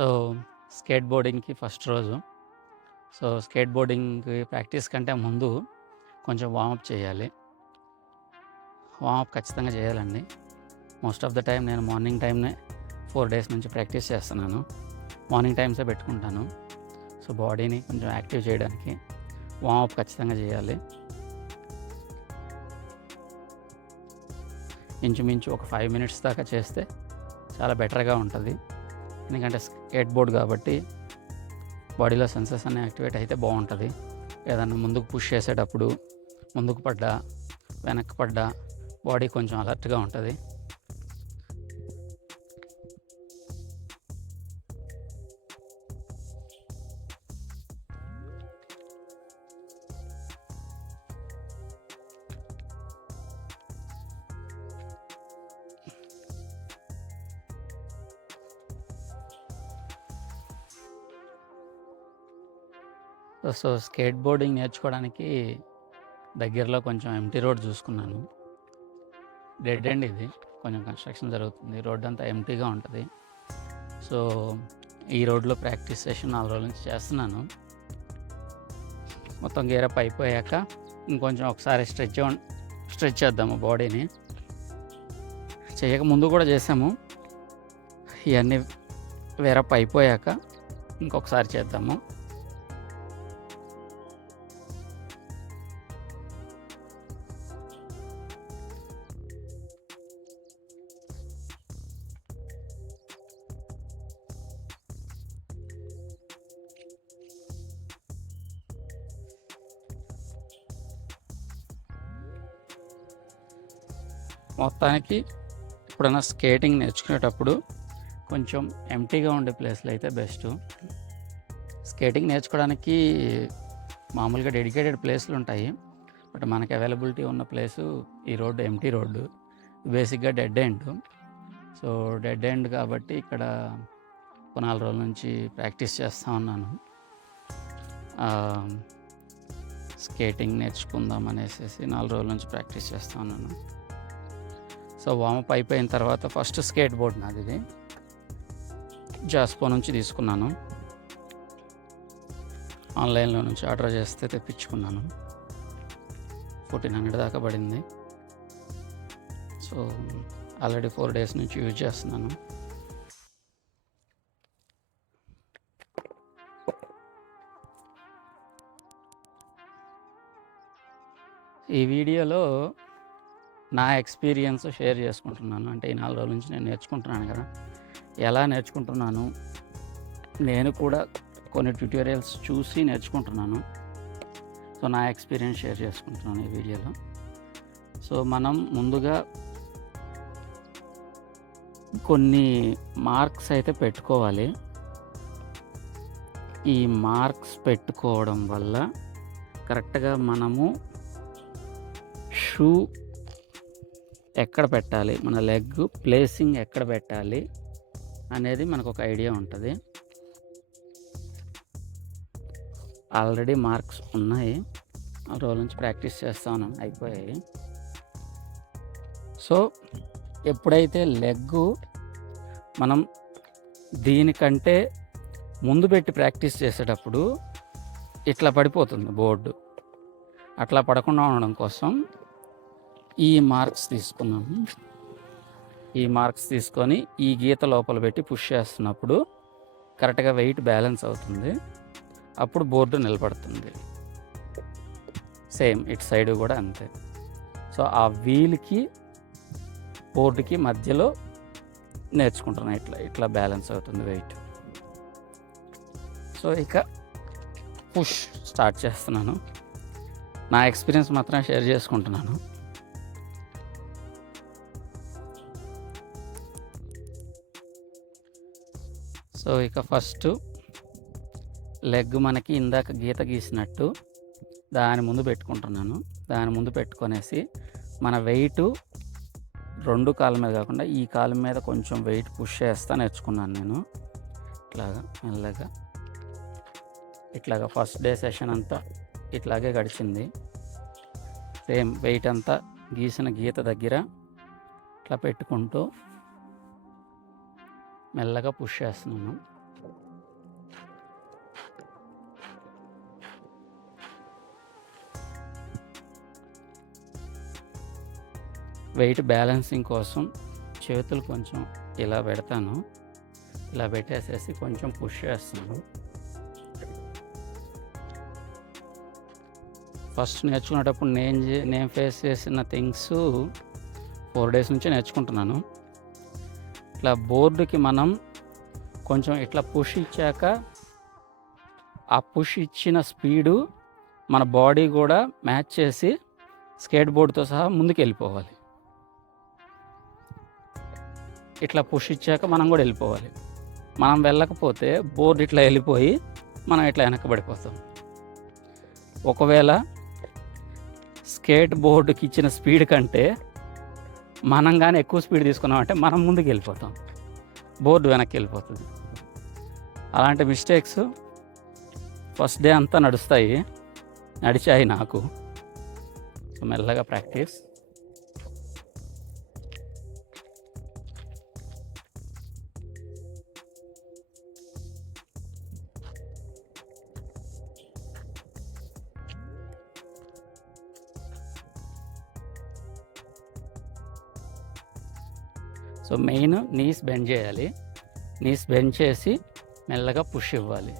So skate బోర్డింగ్కి first రోజు. So skate బోర్డింగ్కి practice కంటే ముందు కొంచెం వార్మప్ చేయాలి. వార్మప్ ఖచ్చితంగా చేయాలండి. మోస్ట్ ఆఫ్ ద టైం నేను మార్నింగ్ టైంనే 4 డేస్ నుంచి ప్రాక్టీస్ చేస్తున్నాను. మార్నింగ్ టైమ్సే పెట్టుకుంటాను. సో బాడీని కొంచెం యాక్టివ్ చేయడానికి వార్మప్ ఖచ్చితంగా చేయాలి. ఇంచుమించు ఒక 5 మినిట్స్ దాకా చేస్తే చాలా బెటర్గా ఉంటుంది. ఎందుకంటే స్కేట్ బోర్డ్ కాబట్టి బాడీలో సెన్సెస్ అన్నీ యాక్టివేట్ అయితే బాగుంటుంది. ఏదన్నా ముందుకు పుష్ చేసేటప్పుడు ముందుకు పడ్డా వెనక్కి పడ్డా బాడీ కొంచెం అలర్ట్గా ఉంటుంది. సో స్కేట్ బోర్డింగ్ నేర్చుకోవడానికి దగ్గరలో కొంచెం ఎంటీ రోడ్ చూసుకున్నాను. డెడ్ ఎండ్ ఇది, కొంచెం కన్స్ట్రక్షన్ జరుగుతుంది, రోడ్ అంతా ఎంటీగా ఉంటుంది. సో ఈ రోడ్లో ప్రాక్టీస్ సెషన్ 4 రోజుల నుంచి చేస్తున్నాను. మొత్తం గేరప్ అయిపోయాక ఇంకొంచెం ఒకసారి స్ట్రెచ్ చేద్దాము బాడీని. చేయక ముందు కూడా చేసాము. ఇవన్నీ వేరప్ అయిపోయాక ఇంకొకసారి చేద్దాము. మొత్తానికి ఎప్పుడైనా స్కేటింగ్ నేర్చుకునేటప్పుడు కొంచెం ఎంటీగా ఉండే ప్లేస్లో అయితే బెస్ట్. స్కేటింగ్ నేర్చుకోవడానికి మామూలుగా డెడికేటెడ్ ప్లేస్లు ఉంటాయి. బట్ మనకి అవైలబిలిటీ ఉన్న ప్లేసు ఈ రోడ్డు ఎంటీ రోడ్డు, బేసిక్గా dead end. So dead end కాబట్టి ఇక్కడ 4 రోజుల నుంచి ప్రాక్టీస్ చేస్తూ ఉన్నాను. స్కేటింగ్ నేర్చుకుందాం అనేసి 4 రోజుల నుంచి ప్రాక్టీస్ చేస్తూ ఉన్నాను. సో వార్మప్ అయిపోయిన తర్వాత ఫస్ట్ స్కేట్ బోర్డ్ నాది ఇది జాస్పో నుంచి తీసుకున్నాను. ఆన్లైన్లో నుంచి ఆర్డర్ చేస్తే తెప్పించుకున్నాను. 1400 దాకా పడింది. సో ఆల్రెడీ 4 డేస్ నుంచి యూజ్ చేస్తున్నాను. ఈ వీడియోలో నా ఎక్స్పీరియన్స్ షేర్ చేసుకుంటున్నాను. అంటే ఈ 4 రోజుల నుంచి నేను నేర్చుకుంటున్నాను కదా, ఎలా నేర్చుకుంటున్నాను, నేను కూడా కొన్ని ట్యూటోరియల్స్ చూసి నేర్చుకుంటున్నాను. సో నా ఎక్స్పీరియన్స్ షేర్ చేసుకుంటున్నాను ఈ వీడియోలో. సో మనం ముందుగా కొన్ని మార్క్స్ అయితే పెట్టుకోవాలి. ఈ మార్క్స్ పెట్టుకోవడం వల్ల కరెక్ట్గా మనము షూ ఎక్కడ పెట్టాలి, మన లెగ్ ప్లేసింగ్ ఎక్కడ పెట్టాలి అనేది మనకు ఒక ఐడియా ఉంటుంది. ఆల్రెడీ మార్క్స్ ఉన్నాయి, 4 రోజుల నుంచి ప్రాక్టీస్ చేస్తాను, అయిపోయాయి. సో ఎప్పుడైతే లెగ్గు మనం దీనికంటే ముందు పెట్టి ప్రాక్టీస్ చేసేటప్పుడు ఇట్లా పడిపోతుంది బోర్డు, అట్లా పడకుండా ఉండడం కోసం ఈ మార్క్స్ తీసుకున్నాము. ఈ మార్క్స్ తీసుకొని ఈ గీత లోపల పెట్టి పుష్ చేస్తున్నప్పుడు కరెక్ట్గా వెయిట్ బ్యాలెన్స్ అవుతుంది. అప్పుడు బోర్డు నిలబడుతుంది. సేమ్ ఇటు సైడ్ కూడా అంతే. సో ఆ వీల్కి బోర్డుకి మధ్యలో నేర్చుకుంటున్నాను. ఇట్లా బ్యాలెన్స్ అవుతుంది వెయిట్. సో ఇక పుష్ స్టార్ట్ చేస్తున్నాను. నా ఎక్స్పీరియన్స్ మాత్రం షేర్ చేసుకుంటున్నాను. సో ఇక ఫస్ట్ లెగ్ మనకి ఇందాక గీత గీసినట్టు దాని ముందు పెట్టుకుంటున్నాను. దాని ముందు పెట్టుకొనేసి మన వెయిట్ 2 కాళ్ళ మీద కాకుండా ఈ కాళ్ళ మీద కొంచెం వెయిట్ పుష్ చేస్తా నేర్చుకున్నాను నేను. ఇట్లాగా మెల్లగా ఇట్లాగా ఫస్ట్ డే సెషన్ అంతా ఇట్లాగే గడిచింది. సేమ్ వెయిట్ అంతా గీసిన గీత దగ్గర ఇట్లా పెట్టుకుంటూ మెల్లగా పుష్ చేస్తున్నాను. వెయిట్ బ్యాలెన్సింగ్ కోసం చేతులు కొంచెం ఇలా పెడతాను. ఇలా పెట్టేసేసి కొంచెం పుష్ చేస్తాను. ఫస్ట్ నేర్చుకునేటప్పుడు నేను ఫేస్ చేసిన థింగ్స్ 4 డేస్ నుంచి నేర్చుకుంటున్నాను. ఇట్లా బోర్డుకి మనం కొంచెం ఇట్లా పుష్ ఇచ్చాక ఆ పుష్ ఇచ్చిన స్పీడు మన బాడీ కూడా మ్యాచ్ చేసి స్కేట్ బోర్డుతో సహా ముందుకు వెళ్ళిపోవాలి. ఇట్లా పుష్ ఇచ్చాక మనం కూడా వెళ్ళిపోవాలి. మనం వెళ్ళకపోతే బోర్డు ఇట్లా వెళ్ళిపోయి మనం ఇట్లా వెనకబడిపోతాం. ఒకవేళ స్కేట్ బోర్డుకి ఇచ్చిన స్పీడ్ కంటే మనం కానీ ఎక్కువ స్పీడ్ తీసుకున్నామంటే మనం ముందుకు వెళ్ళిపోతాం, బోర్డు వెనక్కి వెళ్ళిపోతుంది. అలాంటి మిస్టేక్స్ ఫస్ట్ డే అంతా నడిచాయి నాకు. సో మెల్లగా practice. So main knees bend చేయాలి. నీస్ బెండ్ చేసి మెల్లగా పుష్ ఇవ్వాలి,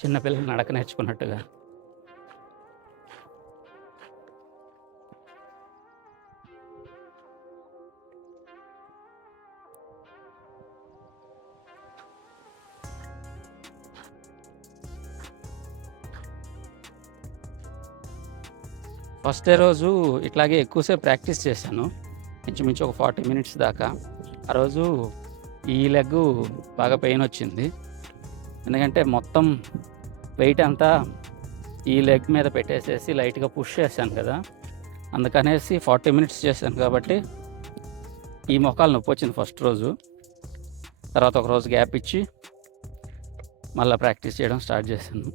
చిన్నపిల్లలు నడక నేర్చుకున్నట్టుగా. ఫస్ట్ డే రోజు ఇట్లాగే ఎక్కువసేపు ప్రాక్టీస్ చేశాను, ఇంచుమించు ఒక 40 మినిట్స్ దాకా. ఆ రోజు ఈ లెగ్ బాగా పెయిన్ వచ్చింది, ఎందుకంటే మొత్తం వెయిట్ అంతా ఈ లెగ్ మీద పెట్టేసేసి లైట్గా పుష్ చేశాను కదా, అందుకనేసి 40 మినిట్స్ చేశాను కాబట్టి ఈ మోకాలు నొప్పి వచ్చింది ఫస్ట్ రోజు. తర్వాత ఒక రోజు గ్యాప్ ఇచ్చి మళ్ళీ ప్రాక్టీస్ చేయడం స్టార్ట్ చేశాను.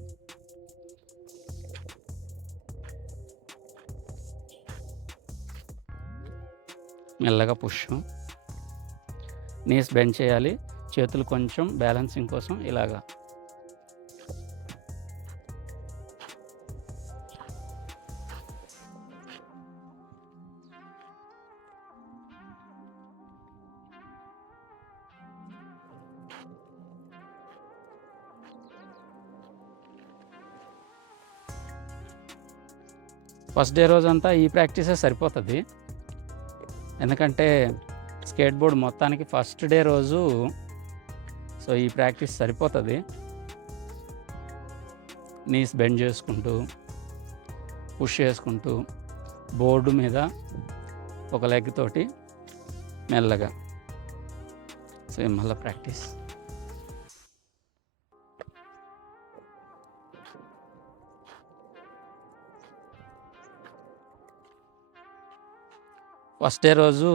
మెల్లగా పుష్, నీస్ బెండ్ చేయాలి, చేతులు కొంచెం బ్యాలెన్సింగ్ కోసం ఇలాగా. ఫస్ట్ డే రోజంతా ఈ ప్రాక్టీసే సరిపోతుంది, ఎందుకంటే స్కేట్ బోర్డ్ మొత్తానికి ఫస్ట్ డే రోజు సో ఈ ప్రాక్టీస్ సరిపోతుంది. నీస్ బెండ్ చేసుకుంటూ పుష్ చేసుకుంటూ బోర్డు మీద ఒక లెగ్ తోటి మెల్లగా. సో మళ్ళీ ప్రాక్టీస్. ఫస్ట్ డే రోజు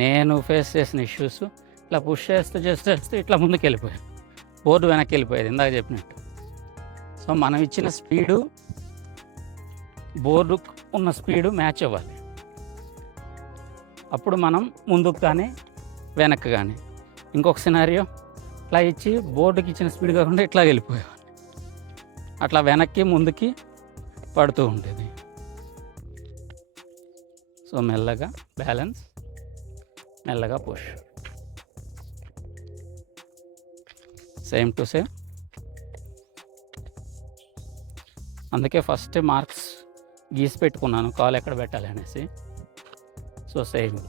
నేను ఫేస్ చేసిన ఇష్యూస్ ఇట్లా పుష్ చేస్తూ ఇట్లా ముందుకు వెళ్ళిపోయాను, బోర్డు వెనక్కి వెళ్ళిపోయేది ఇందాక చెప్పినట్టు. సో మనం ఇచ్చిన స్పీడు బోర్డు ఉన్న స్పీడు మ్యాచ్ అవ్వాలి, అప్పుడు మనం ముందుకు కానీ వెనక్కి కానీ. ఇంకొక సినారియో ఇట్లా ఇచ్చి బోర్డుకి ఇచ్చిన స్పీడ్ కాకుండా ఇట్లా వెళ్ళిపోయేవాడిని, అట్లా వెనక్కి ముందుకి పడుతూ ఉండేది. సో మెల్లగా బ్యాలెన్స్, మెల్లగా పుష్, సేమ్ టు సేమ్. అందుకే ఫస్ట్ మార్క్స్ గీసి పెట్టుకున్నాను కాల్ ఎక్కడ పెట్టాలి అనేసి. So same.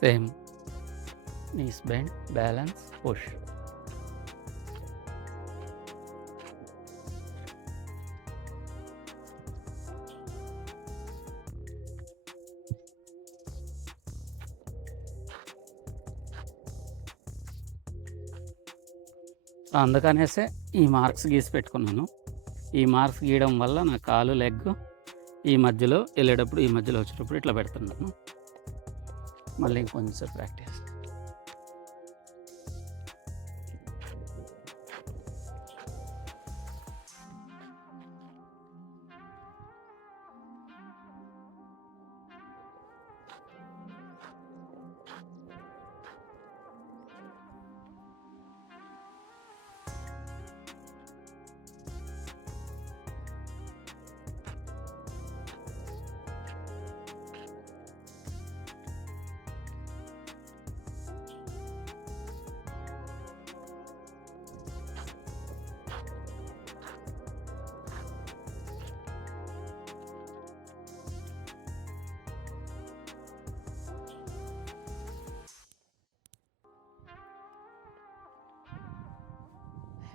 Same knees bend, balance, push. అందుకనేసే ఈ మార్క్స్ గీసి పెట్టుకున్నాను. ఈ మార్క్స్ గీయడం వల్ల నా కాలు లెగ్ ఈ మధ్యలో వెళ్ళేటప్పుడు ఈ మధ్యలో వచ్చేటప్పుడు ఇట్లా పెడుతున్నాను. మళ్ళీ ఇంకొంచెం ప్రాక్టీస్.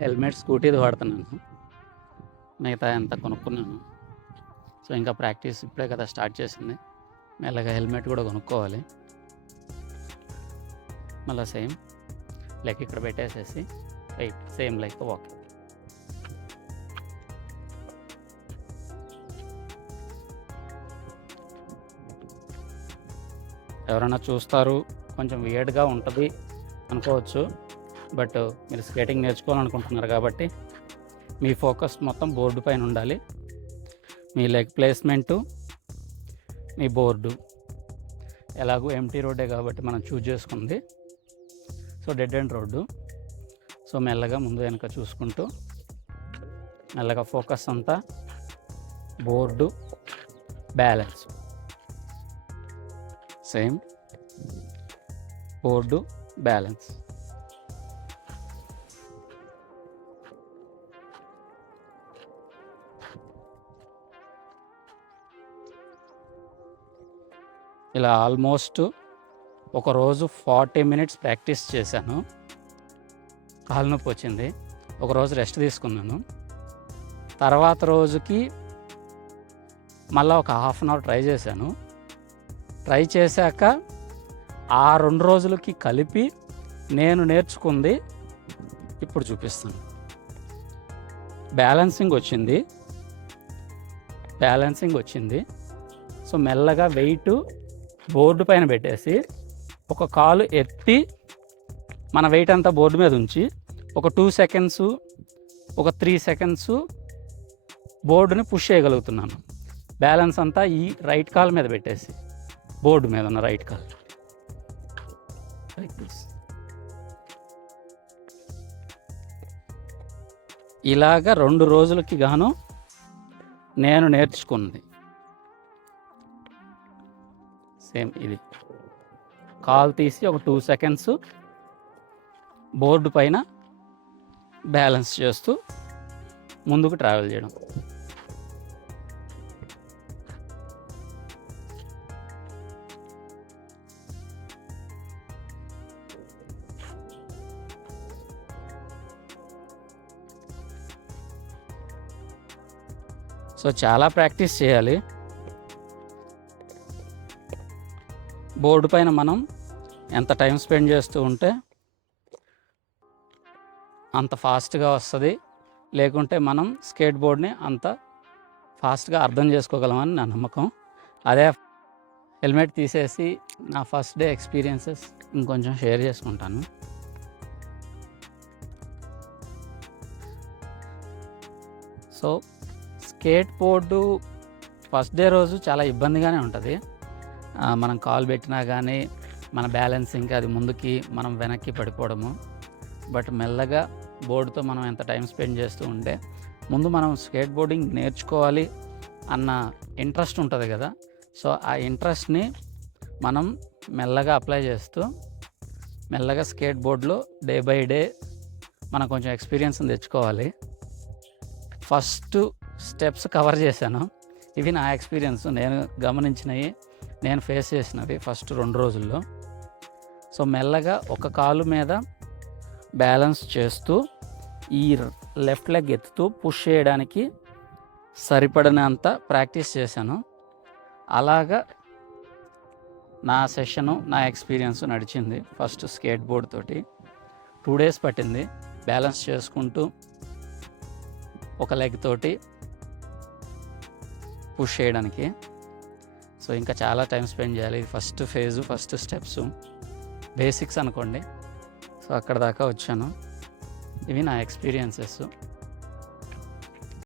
హెల్మెట్ స్కూటీది వాడుతున్నాను, మిగతా అంతా కొనుక్కున్నాను. సో ఇంకా ప్రాక్టీస్ ఇప్పుడే కదా స్టార్ట్ చేసింది, మెల్లగా హెల్మెట్ కూడా కొనుక్కోవాలి. మళ్ళీ సేమ్ లైక్ ఇక్కడ పెట్టేసేసి రైట్ సేమ్ లైక్ వాకింగ్. ఎవరైనా చూస్తారు కొంచెం వియర్డ్గా ఉంటుంది అనుకోవచ్చు, బట్ మీరు స్కేటింగ్ నేర్చుకోవాలనుకుంటున్నారు కాబట్టి మీ ఫోకస్ మొత్తం బోర్డు పైన ఉండాలి. మీ లెగ్ ప్లేస్మెంటు, మీ బోర్డు, ఎలాగో ఎంటీ రోడ్డే కాబట్టి మనం చూజ్ చేసుకుంది. So dead end road. So మెల్లగా ముందు వెనక చూసుకుంటూ మెల్లగా ఫోకస్ అంతా board, balance. Same board, balance. ఇలా ఆల్మోస్ట్ ఒకరోజు 40 minutes ప్రాక్టీస్ చేశాను. కాలు నొప్పి వచ్చింది, ఒకరోజు రెస్ట్ తీసుకున్నాను. తర్వాత రోజుకి మళ్ళీ ఒక 1/2 hour ట్రై చేశాను. ట్రై చేశాక ఆ 2 రోజులకి కలిపి నేను నేర్చుకుంది ఇప్పుడు చూపిస్తాను. బ్యాలెన్సింగ్ వచ్చింది. సో మెల్లగా వెయిట్ బోర్డు పైన పెట్టేసి ఒక కాలు ఎత్తి మన వెయిట్ అంతా బోర్డు మీద ఉంచి ఒక 2 seconds, ఒక 3 seconds బోర్డుని పుష్ చేయగలుగుతున్నాను. బ్యాలెన్స్ అంతా ఈ రైట్ కాల్ మీద పెట్టేసి, బోర్డు మీద ఉన్న రైట్ కాల్ లైక్ దిస్. ఇలాగ 2 రోజులకి గాను నేను నేర్చుకున్నది. సేమ్ ఇది కాల్ తీసి ఒక 2 seconds బోర్డు పైన బ్యాలెన్స్ చేస్తూ ముందుకు ట్రావెల్ చేయడం. సో చాలా ప్రాక్టీస్ చేయాలి. బోర్డు పైన మనం ఎంత టైం స్పెండ్ చేస్తూ ఉంటే అంత ఫాస్ట్గా వస్తుంది, లేకుంటే మనం స్కేట్ బోర్డ్ని అంత ఫాస్ట్గా అర్థం చేసుకోగలమని నా నమ్మకం. అదే హెల్మెట్ తీసేసి నా ఫస్ట్ డే ఎక్స్పీరియన్సెస్ ఇంకొంచెం షేర్ చేసుకుంటాను. So skateboard first day రోజు చాలా ఇబ్బందిగానే ఉంటుంది. మనం కాల్ పెట్టినా కానీ మన బ్యాలెన్సింగ్ అది ముందుకి మనం వెనక్కి పడిపోవడము. బట్ మెల్లగా బోర్డుతో మనం ఎంత టైం స్పెండ్ చేస్తూ ఉంటే ముందు మనం స్కేట్ బోర్డింగ్ నేర్చుకోవాలి అన్న ఇంట్రెస్ట్ ఉంటుంది కదా. సో ఆ ఇంట్రెస్ట్ని మనం మెల్లగా అప్లై చేస్తూ మెల్లగా స్కేట్ బోర్డ్లో డే బై డే మనం కొంచెం ఎక్స్పీరియన్స్ని తెచ్చుకోవాలి. ఫస్ట్ స్టెప్స్ కవర్ చేశాను. ఇవి నా ఎక్స్పీరియన్స్, నేను గమనించినవి, నేను ఫేస్ చేసినవి ఫస్ట్ 2 రోజుల్లో. సో మెల్లగా ఒక కాలు మీద బ్యాలెన్స్ చేస్తూ ఈ లెఫ్ట్ లెగ్ ఎత్తుతూ పుష్ చేయడానికి సరిపడినంత ప్రాక్టీస్ చేశాను. అలాగా నా సెషను, నా ఎక్స్పీరియన్స్ నడిచింది. ఫస్ట్ స్కేట్ బోర్డ్ తోటి 2 days పట్టింది బ్యాలెన్స్ చేసుకుంటూ ఒక లెగ్ తోటి పుష్ చేయడానికి. సో ఇంకా చాలా టైం స్పెండ్ చేయాలి. ఇది first phase, first steps, basics అనుకోండి. సో అక్కడ దాకా వచ్చాను. ఇవి నా ఎక్స్పీరియన్సెస్.